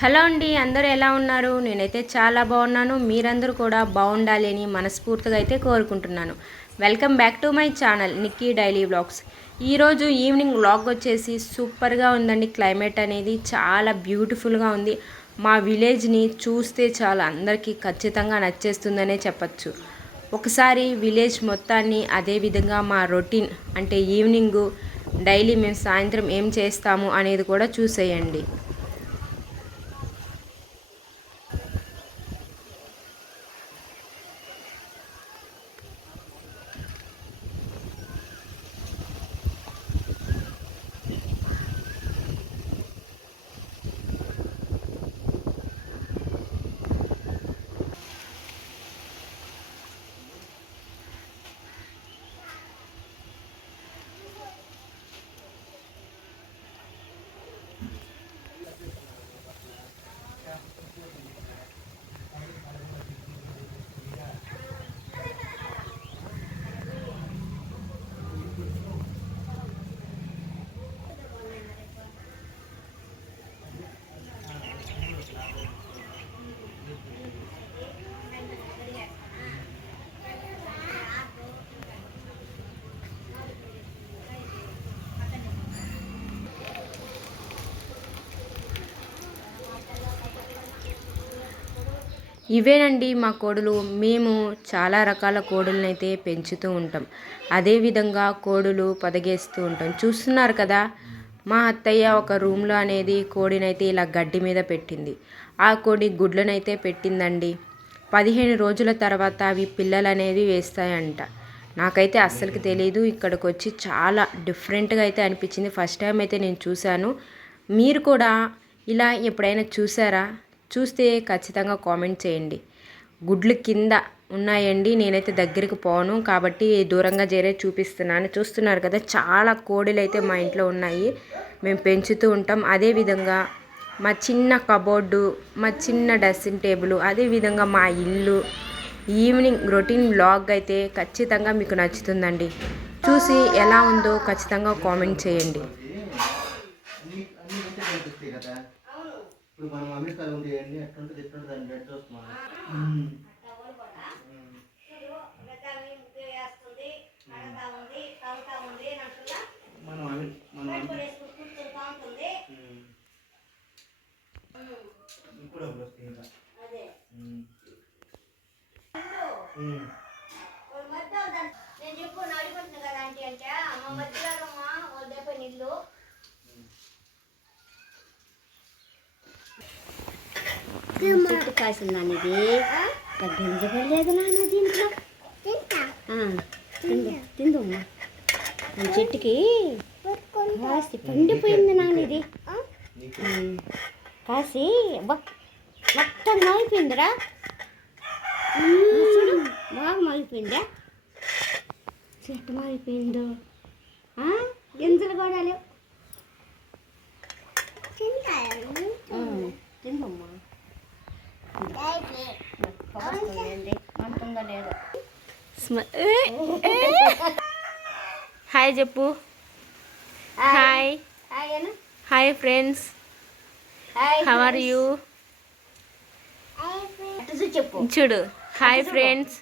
Hello అండి, అందరూ ఎలా ఉన్నారు? నేనైతే చాలా బాగున్నాను. మీరందరూ కూడా బాగుండాలి అని మనస్ఫూర్తిగా అయితే కోరుకుంటున్నాను. Welcome back to my channel Nikki daily vlogs. ఈరోజు ఈవినింగ్ వ్లాగ్ వచ్చేసి సూపర్గా ఉందండి. క్లైమేట్ అనేది చాలా బ్యూటిఫుల్గా ఉంది. మా విలేజ్ని చూస్తే చాలా అందరికీ ఖచ్చితంగా నచ్చేస్తుందనే చెప్పచ్చు. ఒకసారి విలేజ్ మొత్తాన్ని, అదేవిధంగా మా రొటీన్ అంటే ఈవినింగు డైలీ మేము సాయంత్రం ఏం చేస్తాము అనేది కూడా చూసేయండి. ఇవేనండి మా కోడులు. మేము చాలా రకాల కోడులను అయితే పెంచుతూ ఉంటాం. అదేవిధంగా కోడులు పొదగేస్తూ ఉంటాం. చూస్తున్నారు కదా, మా అత్తయ్య ఒక రూమ్లో అనేది కోడినైతే ఇలా గడ్డి మీద పెట్టింది. ఆ కోడి గుడ్లనైతే పెట్టిందండి. 15 రోజుల తర్వాత అవి పిల్లలు అనేవి వేస్తాయంట. నాకైతే అస్సలకి తెలియదు. ఇక్కడికి వచ్చి చాలా డిఫరెంట్గా అయితే అనిపించింది. ఫస్ట్ టైం అయితే నేను చూశాను. మీరు కూడా ఇలా ఎప్పుడైనా చూసారా? చూస్తే ఖచ్చితంగా కామెంట్ చేయండి. గుడ్లు కింద ఉన్నాయండి. నేనైతే దగ్గరికి పోను కాబట్టి దూరంగా చేరే చూపిస్తున్నాను. చూస్తున్నారు కదా, చాలా కోడిలు అయితే మా ఇంట్లో ఉన్నాయి. మేము పెంచుతూ ఉంటాం. అదేవిధంగా మా చిన్న కబోర్డు, మా చిన్న డ్రెస్సింగ్ టేబుల్, అదేవిధంగా మా ఇల్లు ఈవినింగ్ రొటీన్ వ్లాగ్ అయితే ఖచ్చితంగా మీకు నచ్చుతుందండి. చూసి ఎలా ఉందో ఖచ్చితంగా కామెంట్ చేయండి. ఇప్పుడు మనం అమెరికాలో ఉండేయండి ఎట్లుంటుంది ఎట్లుంటుంది అని బెడ్ చూస్తున్నాం. ఇప్పుడు వస్తుంది ఇంకా నేను చెప్పు నడుకుంటున్నా కదా ఆంటీ అంటే మా మధ్యలో వద్దే నీళ్ళు చెట్టు కాసిందాన్ని ఇది గింజపడలేదు నాన్న దీంట్లో తిందమ్మా చెట్టుకి కాసి పండిపోయింది నాన్న ఇది కాసి మొత్తం మాగిపోయిందిరా చూడు బాగా మాగిపోయిందా చెట్టు మాగిపోయిందో గింజలు కూడా లేవు తిందమ్మా హాయ్ చెప్పు. Hi hi friends, how are you? చూడు, హాయ్ ఫ్రెండ్స్,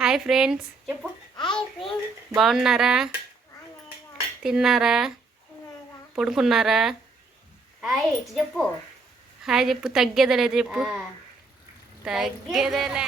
హాయ్ ఫ్రెండ్స్ చెప్పు. బాగున్నారా? తిన్నారా? పడుకున్నారా? చెప్పు. హాయ్ చెప్పు. తగ్గేదలే చెప్పు. తగ్గేదలే.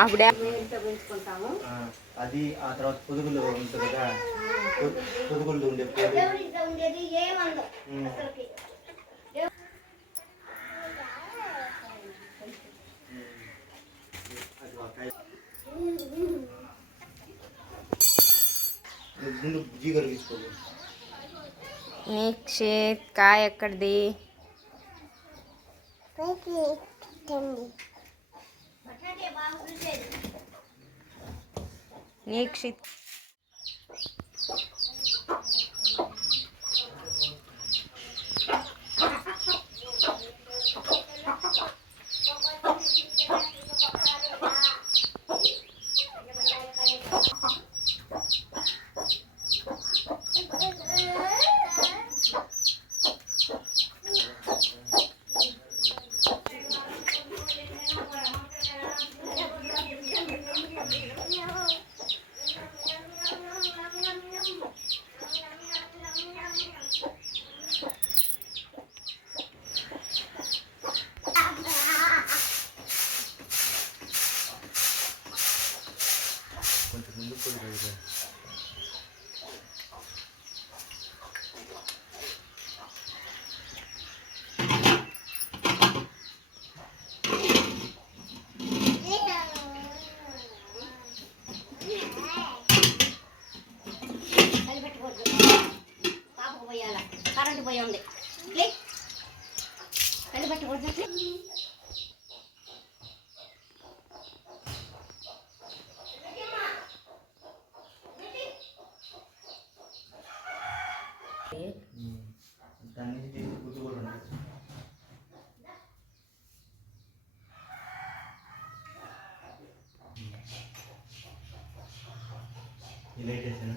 ఆవిడ పెంచుకుంటాము. అది ఆ తర్వాత పొదుగులు ఉంటుంది కదా, పొదుగులు ఉండే దేవుడితో ఉండేది ఏమందో అసలుకి. ముందు జీగరు తీసుకోవాలి. నీక్షిత్ కాయ ఎక్కడిది? అట్లాంటి బాగా చూసేది. నీక్షిత్ కొంచెం ముందు పొదుగు. పాపకు పోయాల కరెంటు పోయి ఉంది. కలిపెట్టకూడదు. దాని నుంచి తీసి పొదుగులు ఉన్నాయి. ఈ లైట్ వేసానా?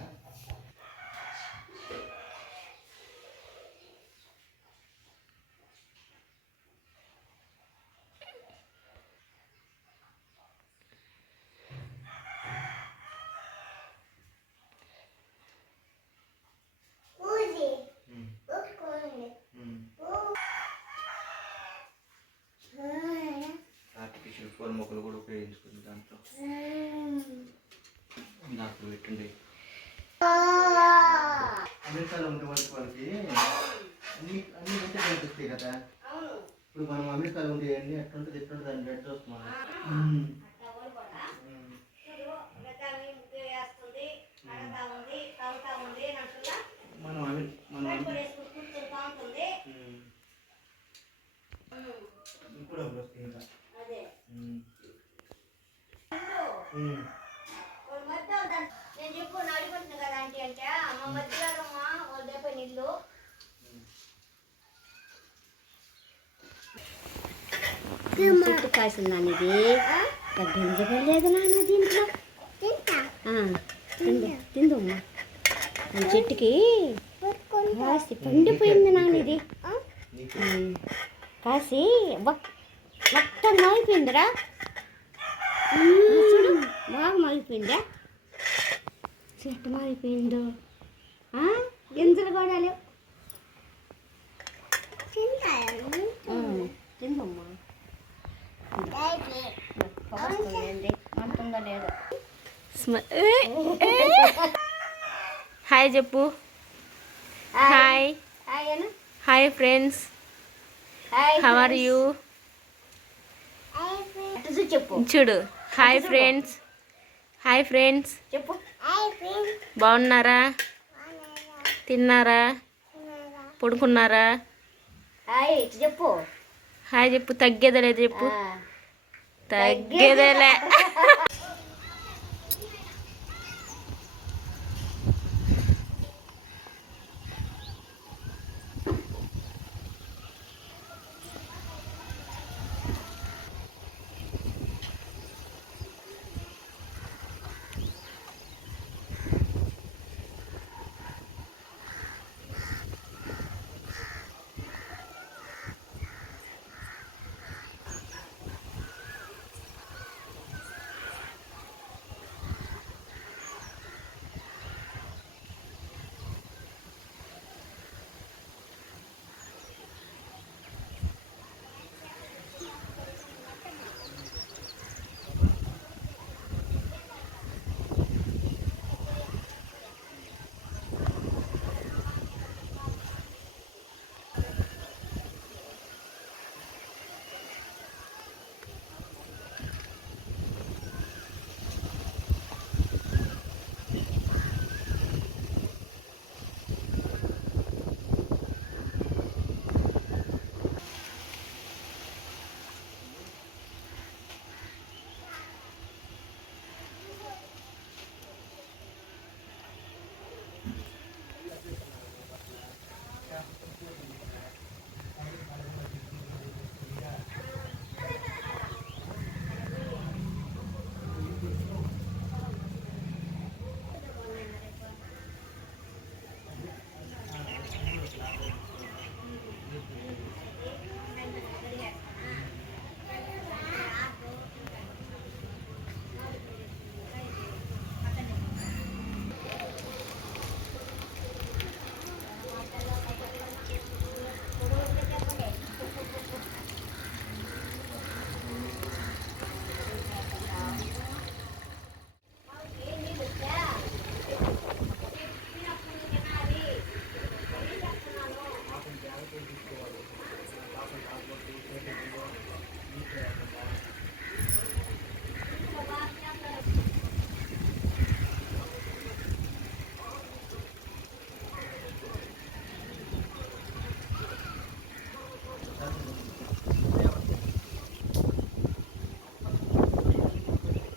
ఆర్టిఫిషియల్ ఫోన్ మొక్కలు కూడా ఉపయోగించుకుంది దాంట్లో. నాకు పెట్టండి. అమెరికాలో ఉండే వాళ్ళకి అన్ని అన్ని ఉంటే కనిపిస్తాయి కదా. ఇప్పుడు మనం అమెరికాలో ఉండే అన్ని ఎట్లుంటుంది ఎట్లుంటుంది దాన్ని రెడ్ చూస్తున్నాం. మనం కూడా వస్తాయి ఇంకా. నేను చెప్పు అడుగుతున్నా కదా ఆంటీ అంటే మా మధ్యలో వాళ్ళ దగ్గర నీళ్ళు చెట్టు కాసిందాన్ని ఇది గింజలేదు నాన్న దీంట్లో తిందమ్మా చెట్టుకి కాసి పండిపోయింది నాన్న ఇది కాసి మొత్తం మాగిపోయిందిరా చూడు బాగా మాగిపోయిందా చెట్టు మాగిపోయిందో గింజలు కూడా లేవు తిందమ్మా మంటుందా లేదా హాయ్ చెప్పు. Hi hi friends, how are you? చెప్పు చూడు. హాయ్ ఫ్రెండ్స్, హాయ్ ఫ్రెండ్స్ చెప్పు బాగున్నారా? తిన్నారా? పడుకున్నారా? హాయ్ చెప్పు హాయ్ చెప్పు. తగ్గేదలే చెప్పు. తగ్గేదలే.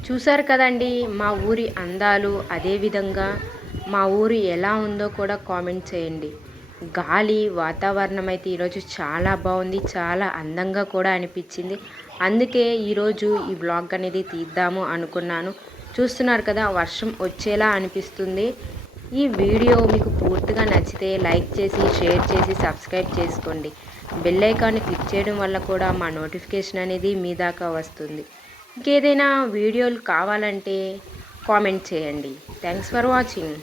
చూసారు కదండి మా ఊరి అందాలు. అదేవిధంగా మా ఊరు ఎలా ఉందో కూడా కామెంట్ చేయండి. గాలి వాతావరణం అయితే ఈరోజు చాలా బాగుంది, చాలా అందంగా కూడా అనిపించింది. అందుకే ఈరోజు ఈ వ్లాగ్ అనేది తీద్దాము అనుకున్నాను. చూస్తున్నారు కదా వర్షం వచ్చేలా అనిపిస్తుంది. ఈ వీడియో మీకు పూర్తిగా నచ్చితే లైక్ చేసి, షేర్ చేసి, సబ్స్క్రైబ్ చేసుకోండి. బెల్ ఐకాన్ని క్లిక్ చేయడం వల్ల కూడా మా నోటిఫికేషన్ అనేది మీ దాకా వస్తుంది. ఇంకేదైనా వీడియోలు కావాలంటే కామెంట్ చేయండి. Thanks for watching.